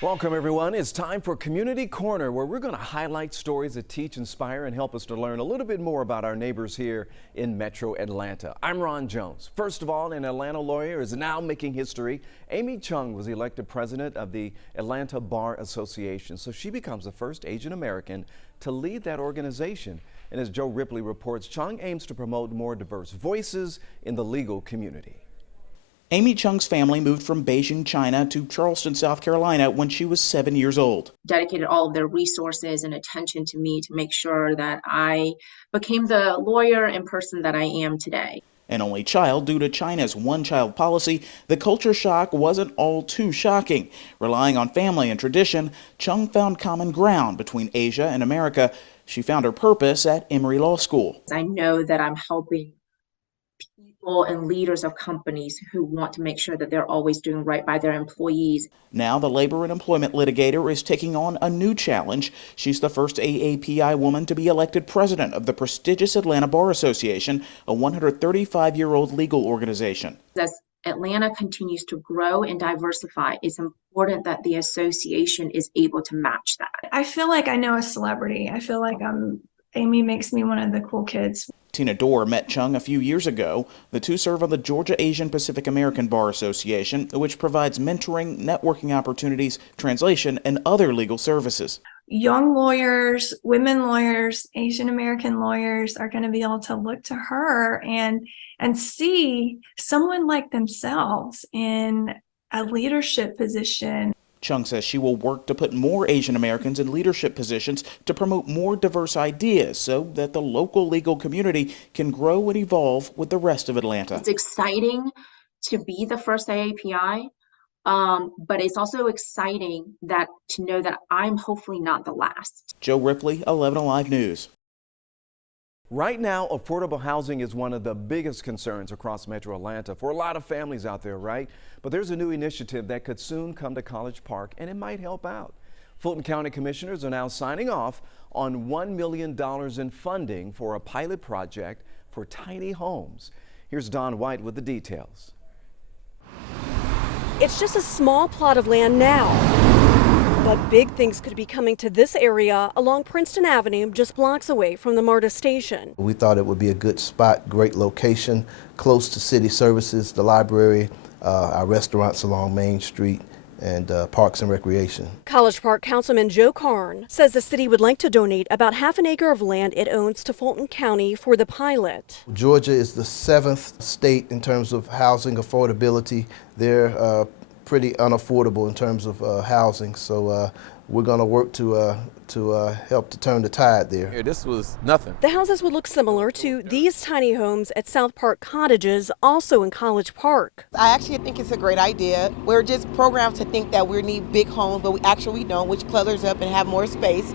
Welcome, everyone. It's time for Community Corner, where we're going to highlight stories that teach, inspire, and help us to learn a little bit more about our neighbors here in Metro Atlanta. I'm Ron Jones. First of all, an Atlanta lawyer is now making history. Amy Chung was elected president of the Atlanta Bar Association, so she becomes the first Asian American to lead that organization. And as Joe Ripley reports, Chung aims to promote more diverse voices in the legal community. Amy Chung's family moved from Beijing, China to Charleston, South Carolina when she was 7 years old. Dedicated all of their resources and attention to me to make sure that I became the lawyer and person that I am today. An only child due to China's one-child policy, the culture shock wasn't all too shocking. Relying on family and tradition, Chung found common ground between Asia and America. She found her purpose at Emory Law School. I know that I'm helping people and leaders of companies who want to make sure that they're always doing right by their employees. Now the labor and employment litigator is taking on a new challenge. She's the first AAPI woman to be elected president of the prestigious Atlanta Bar Association, a 135-year-old legal organization. As Atlanta continues to grow and diversify, it's important that the association is able to match that. I feel like I know a celebrity. I feel like Amy makes me one of the cool kids. Tina Dorr met Chung a few years ago. The two serve on the Georgia Asian Pacific American Bar Association, which provides mentoring, networking opportunities, translation, and other legal services. Young lawyers, women lawyers, Asian American lawyers are going to be able to look to her and see someone like themselves in a leadership position. Chung says she will work to put more Asian Americans in leadership positions to promote more diverse ideas so that the local legal community can grow and evolve with the rest of Atlanta. It's exciting to be the first AAPI, but it's also exciting to know that I'm hopefully not the last. Joe Ripley, 11 Alive News. Right now, affordable housing is one of the biggest concerns across Metro Atlanta for a lot of families out there, right? But there's a new initiative that could soon come to College Park, and it might help out. Fulton County commissioners are now signing off on $1 million in funding for a pilot project for tiny homes. Here's Don White with the details. It's just a small plot of land now. But big things could be coming to this area along Princeton Avenue, just blocks away from the MARTA station. We thought it would be a good spot, great location, close to city services, the library, our restaurants along Main Street, and parks and recreation. College Park Councilman Joe Karn says the city would like to donate about half an acre of land it owns to Fulton County for the pilot. Georgia is the 7th state in terms of housing affordability. They're pretty unaffordable in terms of housing, so we're going to work to help to turn the tide there. Yeah, this was nothing. The houses would look similar to these tiny homes at South Park Cottages, also in College Park. I actually think it's a great idea. We're just programmed to think that we need big homes, but we actually don't, which clutters up and have more space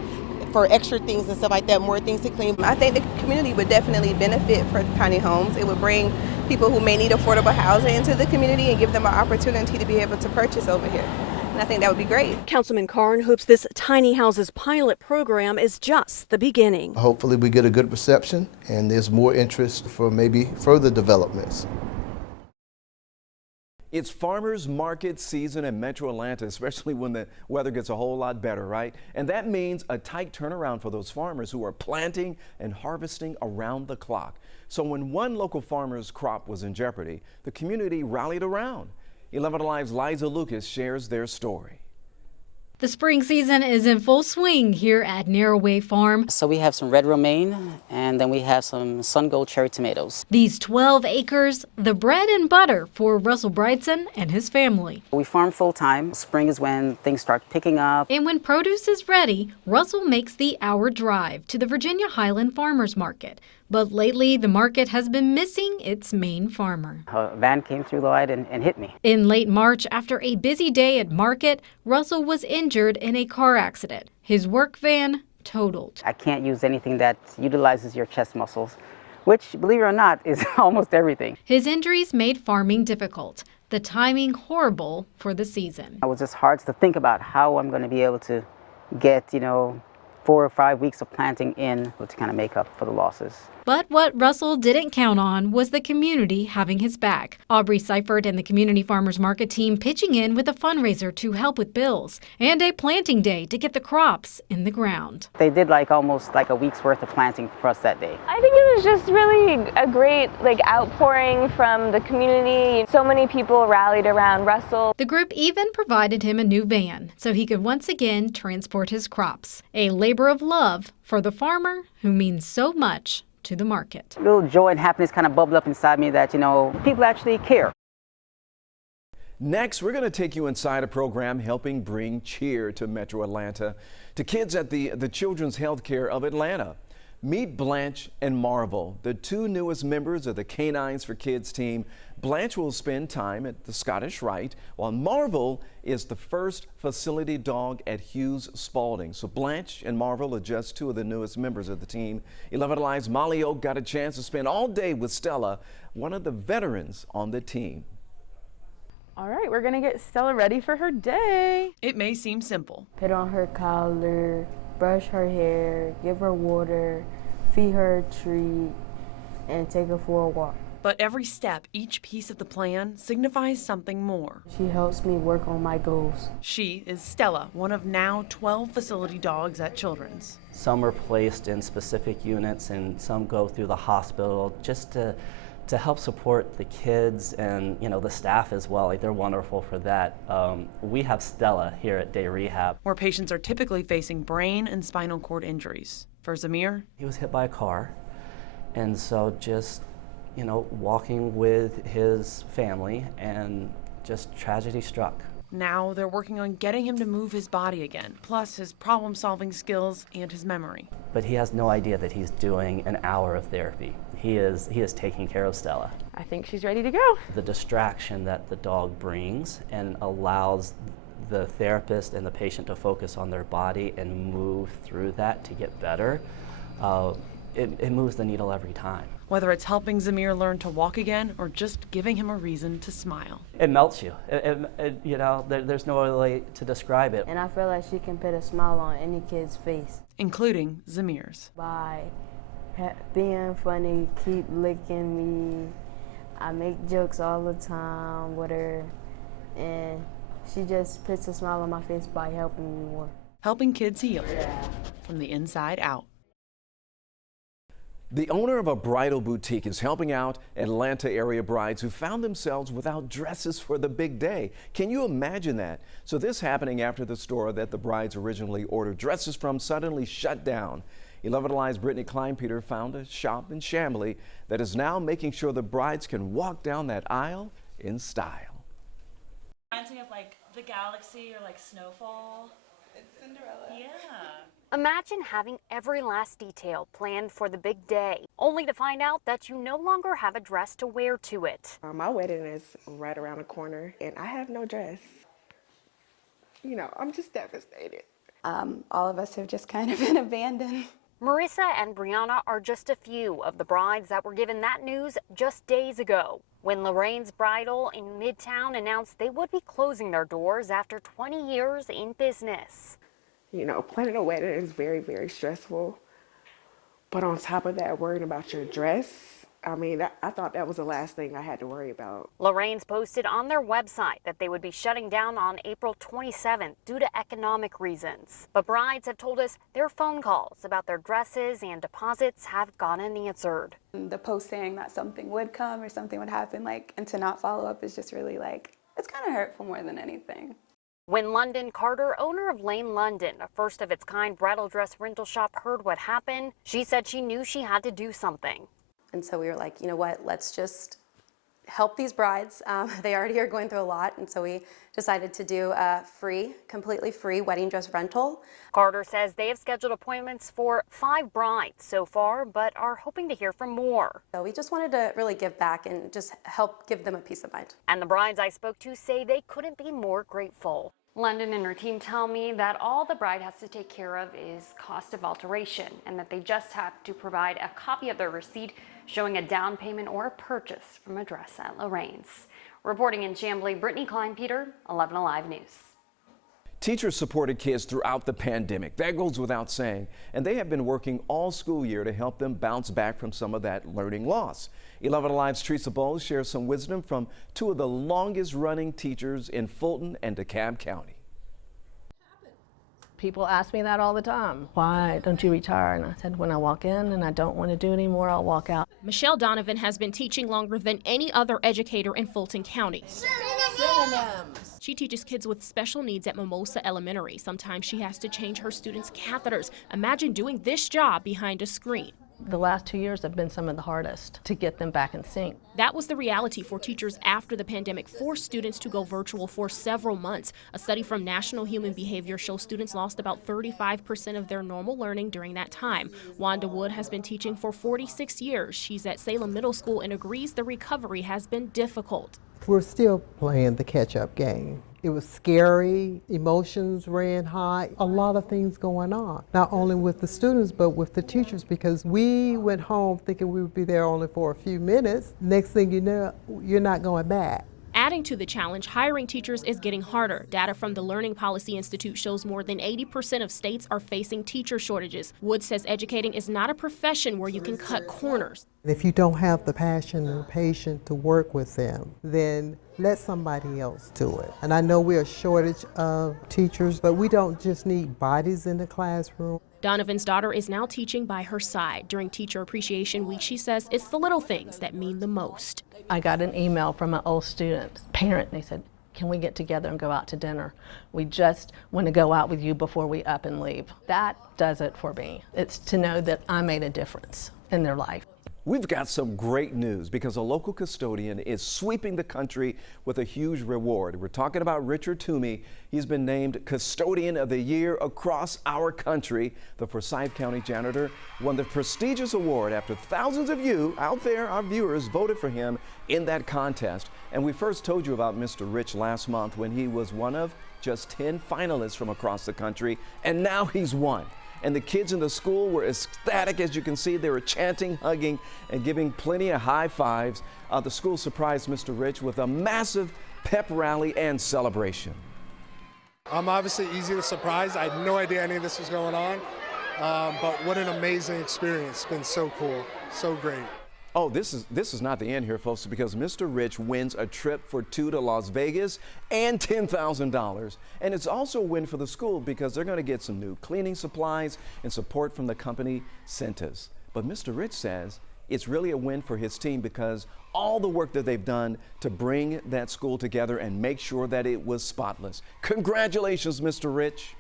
for extra things and stuff like that, more things to clean. I think the community would definitely benefit from tiny homes. It would bring people who may need affordable housing into the community and give them an opportunity to be able to purchase over here. And I think that would be great. Councilman Karn hopes this tiny houses pilot program is just the beginning. Hopefully we get a good reception and there's more interest for maybe further developments. It's farmers market season in Metro Atlanta, especially when the weather gets a whole lot better, right? And that means a tight turnaround for those farmers who are planting and harvesting around the clock. So when one local farmer's crop was in jeopardy, the community rallied around. 11 Alive's Liza Lucas shares their story. The spring season is in full swing here at Narrowway Farm. So we have some red romaine, and then we have some sun gold cherry tomatoes. These 12 acres, the bread and butter for Russell Brightson and his family. We farm full time. Spring is when things start picking up. And when produce is ready, Russell makes the hour drive to the Virginia Highland Farmers Market. But lately, the market has been missing its main farmer. A van came through the light and hit me. In late March, after a busy day at market, Russell was injured in a car accident. His work van totaled. I can't use anything that utilizes your chest muscles, which, believe it or not, is almost everything. His injuries made farming difficult, the timing horrible for the season. It was just hard to think about how I'm going to be able to get, 4 or 5 weeks of planting in to kind of make up for the losses. But what Russell didn't count on was the community having his back. Aubrey Seifert and the Community Farmers Market team pitching in with a fundraiser to help with bills and a planting day to get the crops in the ground. They did almost a week's worth of planting for us that day. I think it was just really a great outpouring from the community. So many people rallied around Russell. The group even provided him a new van so he could once again transport his crops. A labor of love for the farmer who means so much to the market. A little joy and happiness kind of bubbled up inside me that, people actually care. Next, we're going to take you inside a program helping bring cheer to Metro Atlanta to kids at the Children's Healthcare of Atlanta. Meet Blanche and Marvel, the two newest members of the Canines for Kids team. Blanche will spend time at the Scottish Rite, while Marvel is the first facility dog at Hughes Spalding. So Blanche and Marvel are just two of the newest members of the team. 11 Alive's Molly Oak got a chance to spend all day with Stella, one of the veterans on the team. All right, we're gonna get Stella ready for her day. It may seem simple. Put on her collar, brush her hair, give her water, feed her a treat, and take her for a walk. But every step, each piece of the plan signifies something more. She helps me work on my goals. She is Stella, one of now 12 facility dogs at Children's. Some are placed in specific units and some go through the hospital just to help support the kids and the staff as well. They're wonderful for that. We have Stella here at Day Rehab, where patients are typically facing brain and spinal cord injuries. For Zamir, he was hit by a car, and so just walking with his family, and just tragedy struck. Now they're working on getting him to move his body again, plus his problem-solving skills and his memory. But he has no idea that he's doing an hour of therapy. He is taking care of Stella. I think she's ready to go. The distraction that the dog brings and allows the therapist and the patient to focus on their body and move through that to get better, it moves the needle every time. Whether it's helping Zamir learn to walk again or just giving him a reason to smile. It melts you. There's no other way to describe it. And I feel like she can put a smile on any kid's face. Including Zamir's. By being funny, keep licking me. I make jokes all the time with her. And she just puts a smile on my face by helping me more. Helping kids heal from the inside out. The owner of a bridal boutique is helping out Atlanta area brides who found themselves without dresses for the big day. Can you imagine that? So this happening after the store that the brides originally ordered dresses from suddenly shut down. 11 Alive's Brittany Kleinpeter found a shop in Chamblee that is now making sure the brides can walk down that aisle in style. Reminds me of the galaxy or Snowfall. It's Cinderella. Yeah. Imagine having every last detail planned for the big day, only to find out that you no longer have a dress to wear to it. My wedding is right around the corner, and I have no dress. I'm just devastated. All of us have just kind of been abandoned. Marissa and Brianna are just a few of the brides that were given that news just days ago, when Lorraine's Bridal in Midtown announced they would be closing their doors after 20 years in business. Planning a wedding is very, very stressful. But on top of that, worrying about your dress, I thought that was the last thing I had to worry about. Lorraine's posted on their website that they would be shutting down on April 27th due to economic reasons. But brides have told us their phone calls about their dresses and deposits have gone unanswered. The post saying that something would come or something would happen, and to not follow up is just really it's kind of hurtful more than anything. When London Carter, owner of Lane London, a first-of-its-kind bridal dress rental shop, heard what happened, she said she knew she had to do something. And so we were like, you know what, let's just help these brides. They already are going through a lot, and so we decided to do a completely free wedding dress rental. Carter says they have scheduled appointments for 5 brides so far, but are hoping to hear from more. So we just wanted to really give back and just help give them a peace of mind. And the brides I spoke to say they couldn't be more grateful. London and her team tell me that all the bride has to take care of is cost of alteration, and that they just have to provide a copy of their receipt showing a down payment or a purchase from a dress at Lorraine's. Reporting in Chamblee, Brittany Kleinpeter, 11 Alive News. Teachers supported kids throughout the pandemic. That goes without saying. And they have been working all school year to help them bounce back from some of that learning loss. 11 Alive's Teresa Bowles shares some wisdom from two of the longest running teachers in Fulton and DeKalb County. People ask me that all the time. Why don't you retire? And I said, when I walk in and I don't want to do anymore, I'll walk out. Michelle Donovan has been teaching longer than any other educator in Fulton County. Synonyms. She teaches kids with special needs at Mimosa Elementary. Sometimes she has to change her students' catheters. Imagine doing this job behind a screen. The last 2 years have been some of the hardest to get them back in sync. That was the reality for teachers after the pandemic forced students to go virtual for several months. A study from National Human Behavior shows students lost about 35% of their normal learning during that time. Wanda Wood has been teaching for 46 years. She's at Salem Middle School and agrees the recovery has been difficult. We're still playing the catch-up game. It was scary, emotions ran high, a lot of things going on, not only with the students, but with the teachers, because we went home thinking we would be there only for a few minutes. Next thing you know, you're not going back. Adding to the challenge, hiring teachers is getting harder. Data from the Learning Policy Institute shows more than 80% of states are facing teacher shortages. Wood says educating is not a profession where you can cut corners. If you don't have the passion and the patience to work with them, then let somebody else do it. And I know we're a shortage of teachers, but we don't just need bodies in the classroom. Donovan's daughter is now teaching by her side. During Teacher Appreciation Week, she says it's the little things that mean the most. I got an email from an old student, parent, and they said, can we get together and go out to dinner? We just want to go out with you before we up and leave. That does it for me. It's to know that I made a difference in their life. We've got some great news because a local custodian is sweeping the country with a huge reward. We're talking about Richard Toomey. He's been named Custodian of the Year across our country. The Forsyth County janitor won the prestigious award after thousands of you out there, our viewers, voted for him in that contest. And we first told you about Mr. Rich last month when he was one of just 10 finalists from across the country, and now he's won. And the kids in the school were ecstatic. As you can see, they were chanting, hugging, and giving plenty of high fives. The school surprised Mr. Rich with a massive pep rally and celebration. I'm obviously easy to surprise. I had no idea any of this was going on, but what an amazing experience. It's been so cool, so great. Oh, this is not the end here, folks, because Mr. Rich wins a trip for two to Las Vegas and $10,000. And it's also a win for the school because they're going to get some new cleaning supplies and support from the company Centas. But Mr. Rich says it's really a win for his team because all the work that they've done to bring that school together and make sure that it was spotless. Congratulations, Mr. Rich.